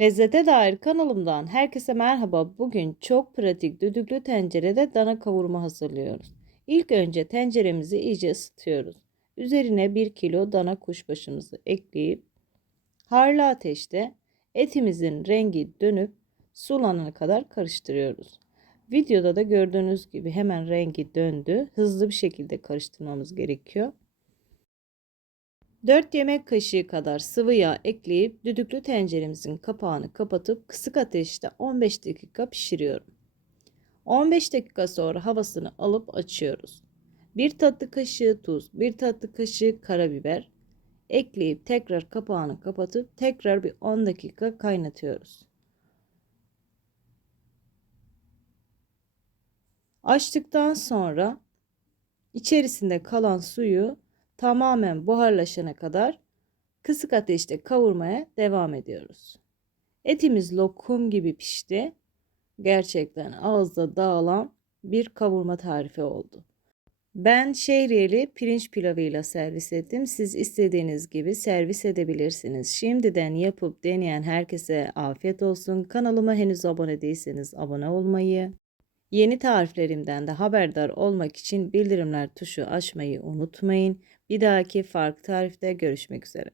Lezzete dair kanalımdan herkese merhaba. Bugün çok pratik düdüklü tencerede dana kavurma hazırlıyoruz. İlk önce tenceremizi iyice ısıtıyoruz. Üzerine 1 kilo dana kuşbaşımızı ekleyip harlı ateşte etimizin rengi dönüp sulanana kadar karıştırıyoruz. Videoda da gördüğünüz gibi hemen rengi döndü. Hızlı bir şekilde karıştırmamız gerekiyor. 4 yemek kaşığı kadar sıvı yağ ekleyip düdüklü tenceremizin kapağını kapatıp kısık ateşte 15 dakika pişiriyorum. 15 dakika sonra havasını alıp açıyoruz. 1 tatlı kaşığı tuz, 1 tatlı kaşığı karabiber ekleyip tekrar kapağını kapatıp tekrar bir 10 dakika kaynatıyoruz. Açtıktan sonra içerisinde kalan suyu tamamen buharlaşana kadar kısık ateşte kavurmaya devam ediyoruz. Etimiz lokum gibi pişti. Gerçekten ağızda dağılan bir kavurma tarifi oldu. Ben şehriyeli pirinç pilavıyla servis ettim. Siz istediğiniz gibi servis edebilirsiniz. Şimdiden yapıp deneyen herkese afiyet olsun. Kanalıma henüz abone değilseniz abone olmayı, Yeni tariflerimden de haberdar olmak için bildirimler tuşu açmayı unutmayın. Bir dahaki farklı tarifte görüşmek üzere.